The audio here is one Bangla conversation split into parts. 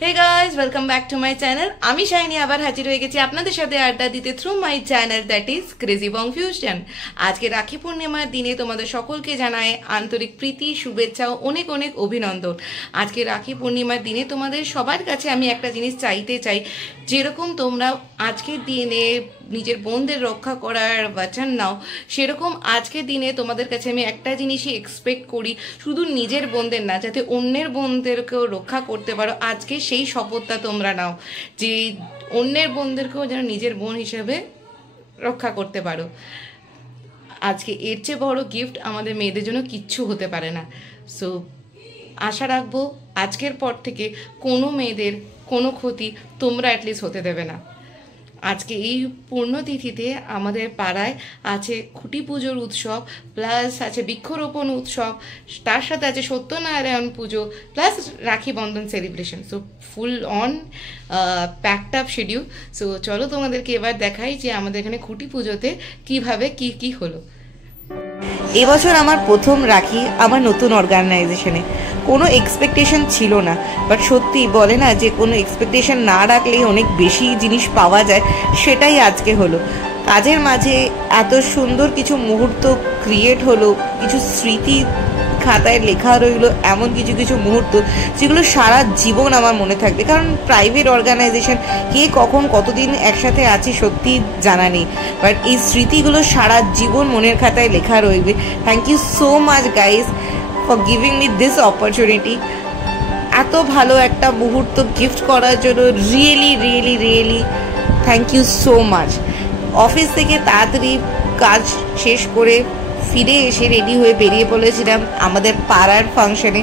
Hey guys welcome back to my channel. आमी शाइनी आबार हाजिर हो गेছি আপনাদের সাথে আড্ডা দিতে through my channel that is crazy Bong fusion. আজকে রাখি পূর্ণিমার দিনে তোমাদের সকলকে জানাই আন্তরিক প্রীতি, শুভেচ্ছা ও অনেক অনেক অভিনন্দন। আজকে রাখি পূর্ণিমার দিনে তোমাদের সবার কাছে আমি একটা জিনিস চাইতে চাই, যেরকম তোমরা আজকের দিনে নিজের বোনদের রক্ষা করার বচন নাও, সেরকম আজকের দিনে তোমাদের কাছে আমি একটা জিনিসই এক্সপেক্ট করি, শুধু নিজের বোনদের না, যাতে অন্যের বোনদেরকেও রক্ষা করতে পারো। আজকে সেই শপথটা তোমরা নাও যে অন্যের বোনদেরকেও যেন নিজের বোন হিসেবে রক্ষা করতে পারো। আজকে এর চেয়ে বড় গিফট আমাদের মেয়েদের জন্য কিচ্ছু হতে পারে না। সো আশা রাখবো আজকের পর থেকে কোনো মেয়েদের কোনো ক্ষতি তোমরা অ্যাটলিস্ট হতে দেবে না। আজকে এই পূর্ণতিথিতে আমাদের পাড়ায় আছে খুঁটি পুজোর উৎসব, প্লাস আছে বৃক্ষরোপণ উৎসব, তার সাথে আছে সত্যনারায়ণ পুজো, plus Rakhi Bandhan celebration. So full on packed up schedule. So চলো তোমাদেরকে এবার দেখাই যে আমাদের এখানে খুঁটি পুজোতে কীভাবে কি হলো। এবছর আমার প্রথম রাখি আমার নতুন অর্গানাইজেশনে। কোনো এক্সপেকটেশন ছিল না, বাট সত্যি বলে না যে কোনো এক্সপেকটেশন না রাখলেই অনেক বেশি জিনিস পাওয়া যায়, সেটাই আজকে হলো। কাজের মাঝে এত সুন্দর কিছু মুহূর্ত ক্রিয়েট হলো, কিছু স্মৃতি খাতায় লেখা রইলো, এমন কিছু কিছু মুহূর্ত যেগুলো সারা জীবন আমার মনে থাকবে। কারণ প্রাইভেট অর্গানাইজেশন, কে কখন কতদিন একসাথে আছি সত্যি জানা নেই, বাট এই স্মৃতিগুলো সারা জীবন মনের খাতায় লেখা রইবে। Thank you so much guys for giving me this opportunity. এত ভালো একটা মুহূর্ত গিফট করার জন্য really really really thank you so much. Office থেকে তাড়াতাড়ি কাজ শেষ করে ফিরে এসে রেডি হয়ে বেরিয়ে পড়েছিলাম আমাদের পাড়ার ফাংশনে।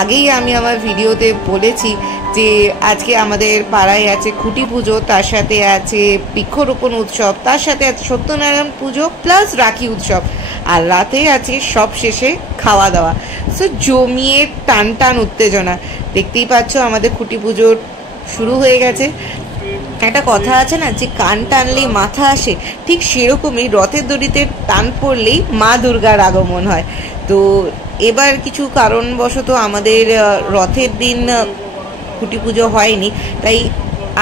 আগেই আমি আমার ভিডিওতে বলেছি যে আজকে আমাদের পাড়ায় আছে খুঁটি পুজো, তার সাথে আছে বৃক্ষরোপণ উৎসব, তার সাথে আছে সত্যনারায়ণ পুজো প্লাস রাখি উৎসব, আর রাতে আছে সব শেষে খাওয়া দাওয়া। সো জমিয়ে টান টান উত্তেজনা। দেখতেই পাচ্ছ আমাদের খুঁটি পুজো শুরু হয়ে গেছে। একটা কথা আছে না যে কান টানলেই মাথা আসে, ঠিক সেরকমই রথের দড়িতে টান পড়লেই মা দুর্গার আগমন হয়। তো এবার কিছু কারণবশত আমাদের রথের দিন খুঁটি পুজো হয়নি, তাই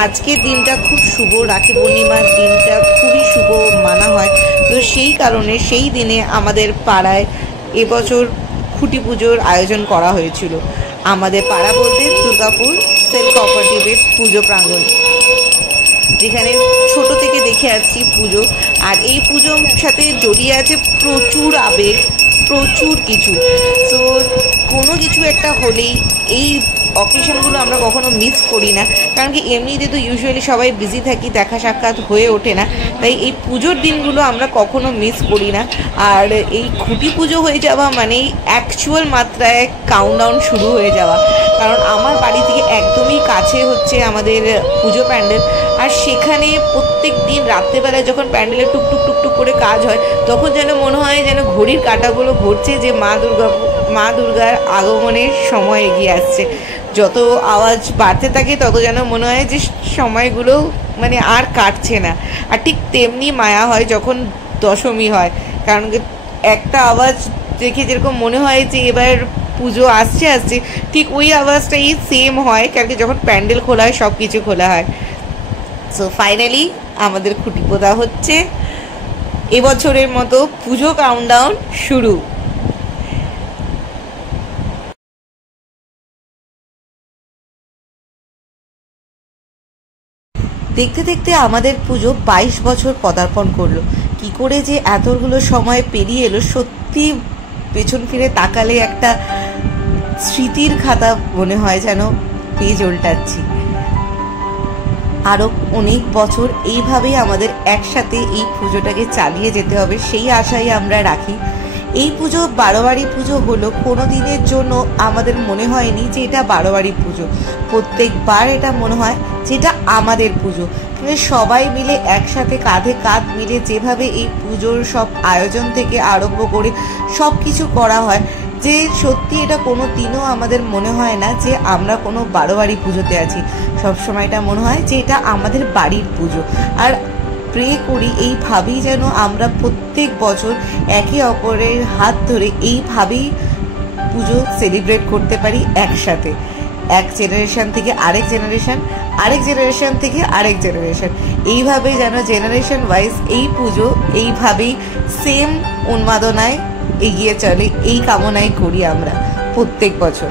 আজকের দিনটা খুব শুভ, রাখি পূর্ণিমার দিনটা খুবই শুভ মানা হয়। তো সেই কারণে সেই দিনে আমাদের পাড়ায় এবছর খুঁটি পুজোর আয়োজন করা হয়েছিল। আমাদের পাড়া বলতে দুর্গাপুর সেল কোঅপারেটিভের পুজো প্রাঙ্গণ, যেখানে ছোট থেকে দেখে আসছি পুজো। আর এই পুজোর সাথে জড়িয়ে আছে প্রচুর আবেগ, প্রচুর কিছু। সো কোনো কিছু একটা হলেই এই অকেশনগুলো আমরা কখনো মিস করি না, কারণ কি এমনিতে তো ইউজুয়ালি সবাই বিজি থাকি, দেখা সাক্ষাৎ হয়ে ওঠে না, তাই এই পুজোর দিনগুলো আমরা কখনো মিস করি না। আর এই খুঁটি পুজো হয়ে যাওয়া মানেই অ্যাকচুয়াল মাত্রায় কাউন্টডাউন শুরু হয়ে যাওয়া। কারণ আমার বাড়ি থেকে একদমই কাছে হচ্ছে আমাদের পুজো প্যান্ডেল, আর সেখানে প্রত্যেক দিন রাত্রেবেলায় যখন প্যান্ডেলে টুকটুক টুকটুক করে কাজ হয়, তখন যেন মনে হয় যেন ঘড়ির কাঁটাগুলো ঘুরছে, যে মা দুর্গার আগমনের সময় এগিয়ে আসছে। যত আওয়াজ বাড়তে থাকে তত যেন মনে হয় যে সময়গুলো মানে আর কাটছে না। আর ঠিক তেমনি মায়া হয় যখন দশমী হয়, কারণ একটা আওয়াজ দেখে যেরকম মনে হয় যে এবার পুজো আসছে, ঠিক ওই আওয়াজটাই সেম হয় কারণ যখন প্যান্ডেল খোলা হয়, সব কিছু খোলা হয়। সো ফাইনালি আমাদের খুঁটি পোঁতা হচ্ছে, এবছরের মতো পুজো কাউন্টডাউন শুরু। দেখতে দেখতে আমাদের পুজো 22 বছর পদার্পণ করলো। কি করে যে এতগুলো সময় পেরিয়ে এলো, সত্যি পেছন ফিরে তাকালে একটা স্মৃতির খাতা মনে হয় যেন পেজ উল্টাচ্ছি। আরও অনেক বছর এইভাবেই আমাদের একসাথে এই পুজোটাকে চালিয়ে যেতে হবে, সেই আশাই আমরা রাখি। এই পুজো 12 বাড়ি পুজো হলো, কোনো দিনের জন্য আমাদের মনে হয়নি যে এটা 12 বাড়ি পুজো। প্রত্যেকবার এটা মনে হয় যে এটা আমাদের পুজো। সবাই মিলে একসাথে কাঁধে কাঁধ মিলে যেভাবে এই পুজোর সব আয়োজন থেকে আরম্ভ করে সব কিছু করা হয়, যে সত্যি এটা কোনো দিনও আমাদের মনে হয় না যে আমরা কোনো 12 বাড়ি পুজোতে আছি। সবসময় এটা মনে হয় যে এটা আমাদের বাড়ির পুজো। আর প্রে করি এইভাবেই যেন আমরা প্রত্যেক বছর একে অপরের হাত ধরে এইভাবেই পুজো সেলিব্রেট করতে পারি একসাথে। এক জেনারেশন থেকে আরেক জেনারেশন, আরেক জেনারেশন থেকে আরেক জেনারেশন, এইভাবেই যেন জেনারেশন ওয়াইজ এই পুজো এইভাবেই সেম উন্মাদনায় এগিয়ে চলে, এই কামনাই করি আমরা প্রত্যেক বছর।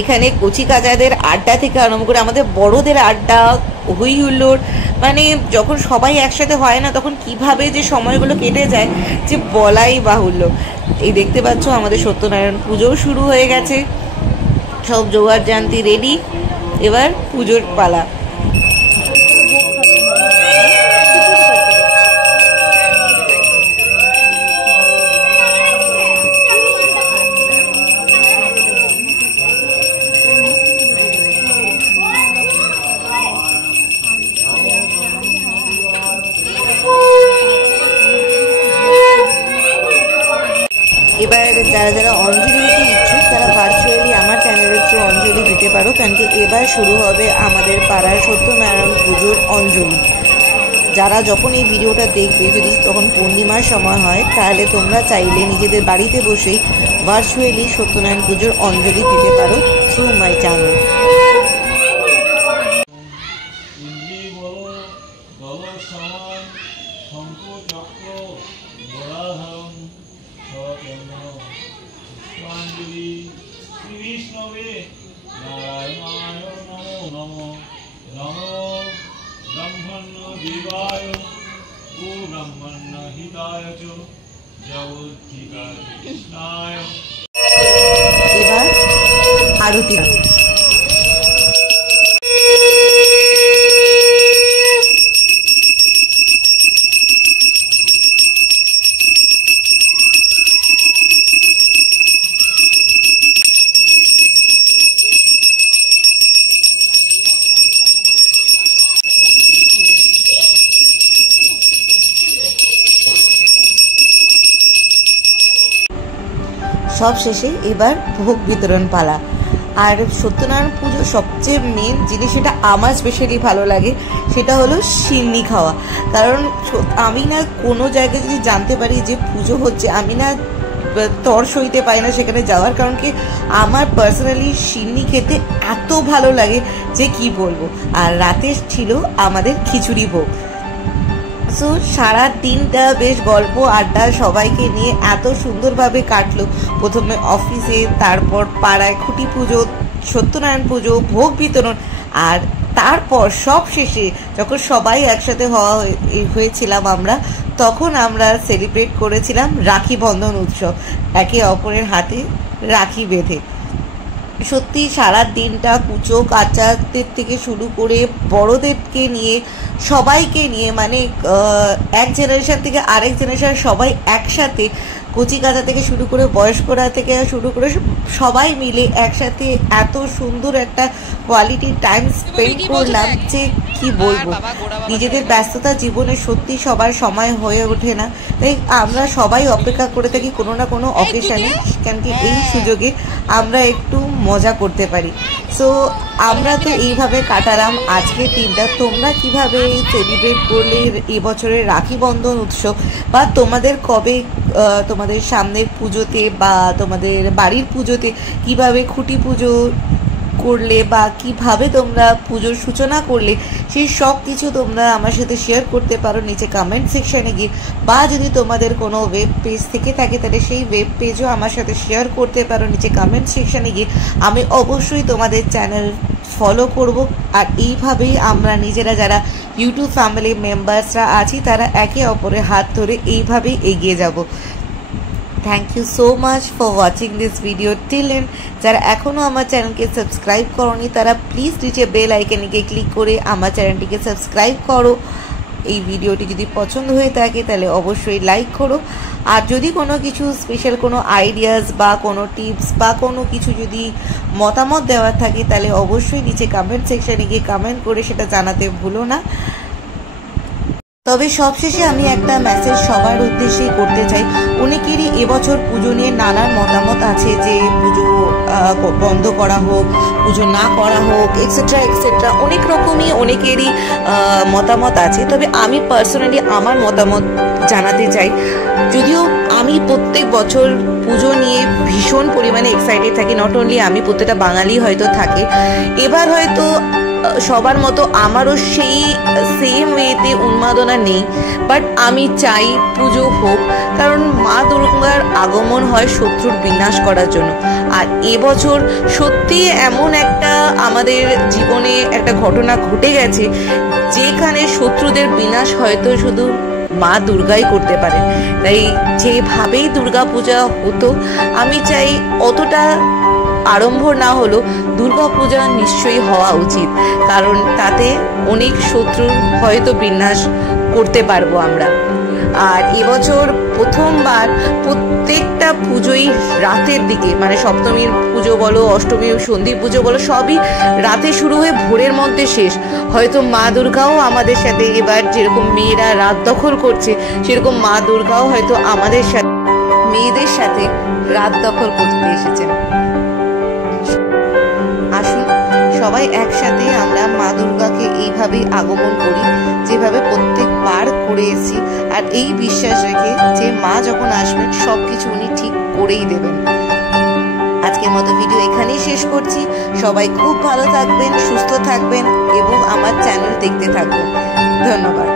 এখানে কচি কাচাদের আড্ডা থেকে আরম্ভ করে আমাদের বড়দের আড্ডা, হই হুল্লোড়, মানে যখন সবাই একসাথে হয় না তখন কিভাবে যে সময়গুলো কেটে যায় যে বলাই বাহুল্য। এই দেখতে পাচ্ছ আমাদের সত্যনারায়ণ পুজোও শুরু হয়ে গেছে, সব জোগাড় জান্তি রেডি, এবার পুজোর পালা। এবার যারা যারা অঞ্জলি দিতে ইচ্ছুক তারা ভার্চুয়ালি আমার চ্যানেলের থ্রু অঞ্জলি দিতে পারো, কারণ কি এবার শুরু হবে আমাদের পাড়ার সত্যনারায়ণ পুজোর অঞ্জলি। যারা যখন এই ভিডিওটা দেখবে, যদি তখন পূর্ণিমার সময় হয়, তাহলে তোমরা চাইলে নিজেদের বাড়িতে বসেই ভার্চুয়ালি সত্যনারায়ণ পুজোর অঞ্জলি দিতে পারো থ্রু মাই চ্যানেল। বিষ্ণবে নারায়ণায় নমো নমো নমো ব্রহ্মণ্য দেবায় গো ব্রহ্মণ্য হিতায় চ জগদ্ধিকায় কৃষ্ণায়। এবার আরতি। সব শেষে এবার ভোগ বিতরণ পালা। আর সত্যনারায়ণ পুজো সবচেয়ে মেন জিনিস, সেটা আমার স্পেশালি ভালো লাগে, সেটা হলো সিন্নি খাওয়া। কারণ আমি না কোনো জায়গায় যদি জানতে পারি যে পুজো হচ্ছে, আমি না তর সইতে পারি না সেখানে যাওয়ার, কারণ কি আমার পার্সোনালি সিন্নি খেতে এত ভালো লাগে যে কি বলবো। আর রাতে ছিল আমাদের খিচুড়ি ভোগ। সো সারা দিনটা বেশ গল্প আড্ডা সবাইকে নিয়ে এত সুন্দরভাবে কাটলো। প্রথমে অফিসে, তারপর পাড়ায় খুঁটি পুজো, সত্যনারায়ণ পুজো, ভোগ বিতরণ, আর তারপর সব শেষে যখন সবাই একসাথে হয়েছিলাম আমরা, তখন আমরা সেলিব্রেট করেছিলাম রাখি বন্ধন উৎসব, একে অপরের হাতে রাখি বেঁধে। সত্যি সারা দিনটা কুচো কাচাদের থেকে শুরু করে বড়দেরকে নিয়ে, সবাইকে নিয়ে, মানে এক জেনারেশন থেকে আরেক জেনারেশন সবাই একসাথে, কচি কাচা থেকে শুরু করে বয়স্করা থেকে শুরু করে সবাই মিলে একসাথে এত সুন্দর একটা কোয়ালিটি টাইম স্পেন্ড করলাম যে কি বলবো। নিজেদের ব্যস্ততা জীবনে সত্যি সবার সময় হয়ে ওঠে না, তাই আমরা সবাই অপেক্ষা করে থাকি কোনো না কোনো অকেশনে, কেন কি এই সুযোগে আমরা একটু মজা করতে পারি। সো আমরা তো এইভাবে কাটালাম আজকের দিনটা। তোমরা কিভাবে সেলিব্রেট করলে এবছরের রাখি বন্ধন উৎসব, বা তোমাদের কবে তোমাদের সামনের পুজোতে বা তোমাদের বাড়ির পুজোতে কিভাবে খুঁটি পুজো করলে বা কিভাবে তোমরা পুজোর সূচনা করলে, সেই সব কিছু তোমরা আমার সাথে শেয়ার করতে পারো নিচে কমেন্ট সেকশানে গিয়ে, বা যদি তোমাদের কোনো ওয়েব পেজ থেকে থাকে তাহলে সেই ওয়েব পেজও আমার সাথে শেয়ার করতে পারো নিচে কমেন্ট সেকশানে গিয়ে। আমি অবশ্যই তোমাদের চ্যানেল ফলো করব। আর এইভাবেই আমরা নিজেরা যারা ইউটিউব ফ্যামিলি মেম্বার্সরা আছি তারা একে অপরের হাত ধরে এইভাবেই এগিয়ে যাব। Thank you so much for watching this video till end. যারা এখনও আমার চ্যানেলকে সাবস্ক্রাইব করোনি তারা প্লিজ নিচে বেল আইকনকে ক্লিক করে আমার চ্যানেলটিকে সাবস্ক্রাইব করো। এই ভিডিওটি যদি পছন্দ হয়ে থাকে তাহলে অবশ্যই লাইক করো। আর যদি কোনো কিছু স্পেশাল কোনো আইডিয়াস বা কোনো টিপস বা কোনো কিছু যদি মতামত দেওয়ার থাকে তাহলে অবশ্যই নিচে কমেন্ট সেকশানে গিয়ে কমেন্ট করে সেটা জানাতে ভুলো না। তবে সবশেষে আমি একটা মেসেজ সবার উদ্দেশ্যে করতে চাই। অনেকেরই এবছর পুজো নিয়ে নানান মতামত আছে, যে পুজো বন্ধ করা হোক, পুজো না করা হোক, এক্সেট্রা এক্সেট্রা, অনেক রকমই অনেকেরই মতামত আছে। তবে আমি পার্সোনালি আমার মতামত জানাতে চাই। যদিও আমি প্রত্যেক বছর পুজো নিয়ে ভীষণ পরিমাণে এক্সাইটেড থাকি, নট অনলি আমি, প্রত্যেকটা বাঙালি হয়তো থাকে। এবার হয়তো সবার মতো আমারও সেই সেম ওয়েতে উন্মাদনা নেই, বাট আমি চাই পুজো হোক, কারণ মা দুর্গার আগমন হয় শত্রুর বিনাশ করার জন্য। আর এবছর সত্যি এমন একটা আমাদের জীবনে একটা ঘটনা ঘটে গেছে, যেখানে শত্রুদের বিনাশ হয়তো শুধু মা দুর্গাই করতে পারেন। তাই যেভাবেই দুর্গা পূজা হতো, আমি চাই অতটা আরম্ভ না হলো দুর্গা পূজা নিশ্চয়ই হওয়া উচিত, কারণ তাতে অনেক শত্রুর হয়তো বিনাশ করতে পারবো আমরা। আর এবছর প্রথমবার প্রত্যেকটা পুজোই রাতের দিকে, মানে সপ্তমীর পুজো বলো, অষ্টমীর সন্ধি পুজো বলো, সবই রাতে শুরু হয়ে ভোরের মধ্যে শেষ। হয়তো মা দুর্গাও আমাদের সাথে এবার যেরকম মেয়েরা রাত দখল করছে, সেরকম মা দুর্গাও হয়তো আমাদের সাথে, মেয়েদের সাথে রাত দখল করতে এসেছেন। আসুন সবাই একসাথে আমরা মা দুর্গাকে এইভাবেই আগমন করি, যেভাবে প্রত্যেকবার করে এসেছি, আর এই বিশ্বাস রেখে যে মা যখন আসবেন সব কিছু উনি ঠিক করেই দেবেন। আজকের মতো ভিডিও এখানেই শেষ করছি। সবাই খুব ভালো থাকবেন, সুস্থ থাকবেন এবং আমার চ্যানেল দেখতে থাকবেন। ধন্যবাদ।